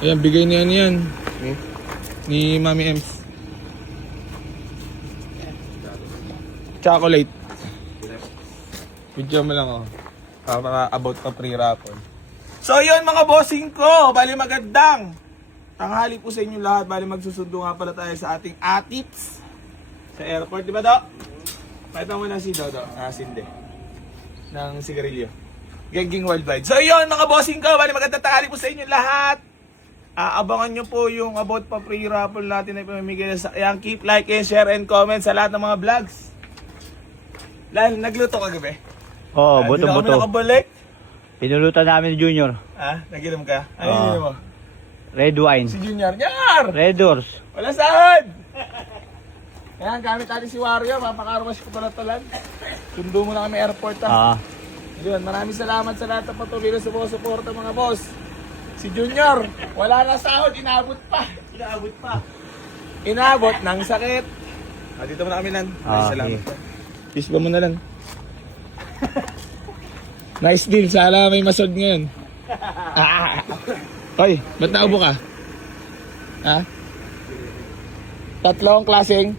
Ayan, bigay niya yan. Ni Mami Ems. Chocolate. Video mo lang oh. Para about pa pre-raffle. So yun mga bossing ko, bali magandang tanghali po sa inyo lahat. Bali magsusundo nga pala tayo sa ating atits sa airport, di ba Do? Pakita mo na si Dodo, Cindy ng sigarilyo. Genging Worldwide. So yun mga bossing ko, bali magandang tanghali po sa inyo lahat. Abangan nyo po yung about pa pre-raffle natin na ipamimigay sa yan. Keep like and share and comment sa lahat ng mga vlogs. Nagluto ka gabi? Oo, Hindi na kami buto-buto. nakabalik. Pinulutan namin ni Junior. Naginom ka? Ano ininom mo? Red wine. Si Junior. Nyar! Red doors. Wala sahod! Ayan, gamit natin si Wario. Papakarwash ko pala talan. Sundo mo na kami airport Yun, maraming salamat sa lahat ng patuloy na sumusuporta mga boss. Si Junior, wala na sahod, inabot pa. Inabot ng sakit. Dito mo na kami nan. Maraming salamat. Kiss ba mo na lang? Nice deal, sana may masod ngayon. Hoy, ba't naubo ka? Tatlong klaseng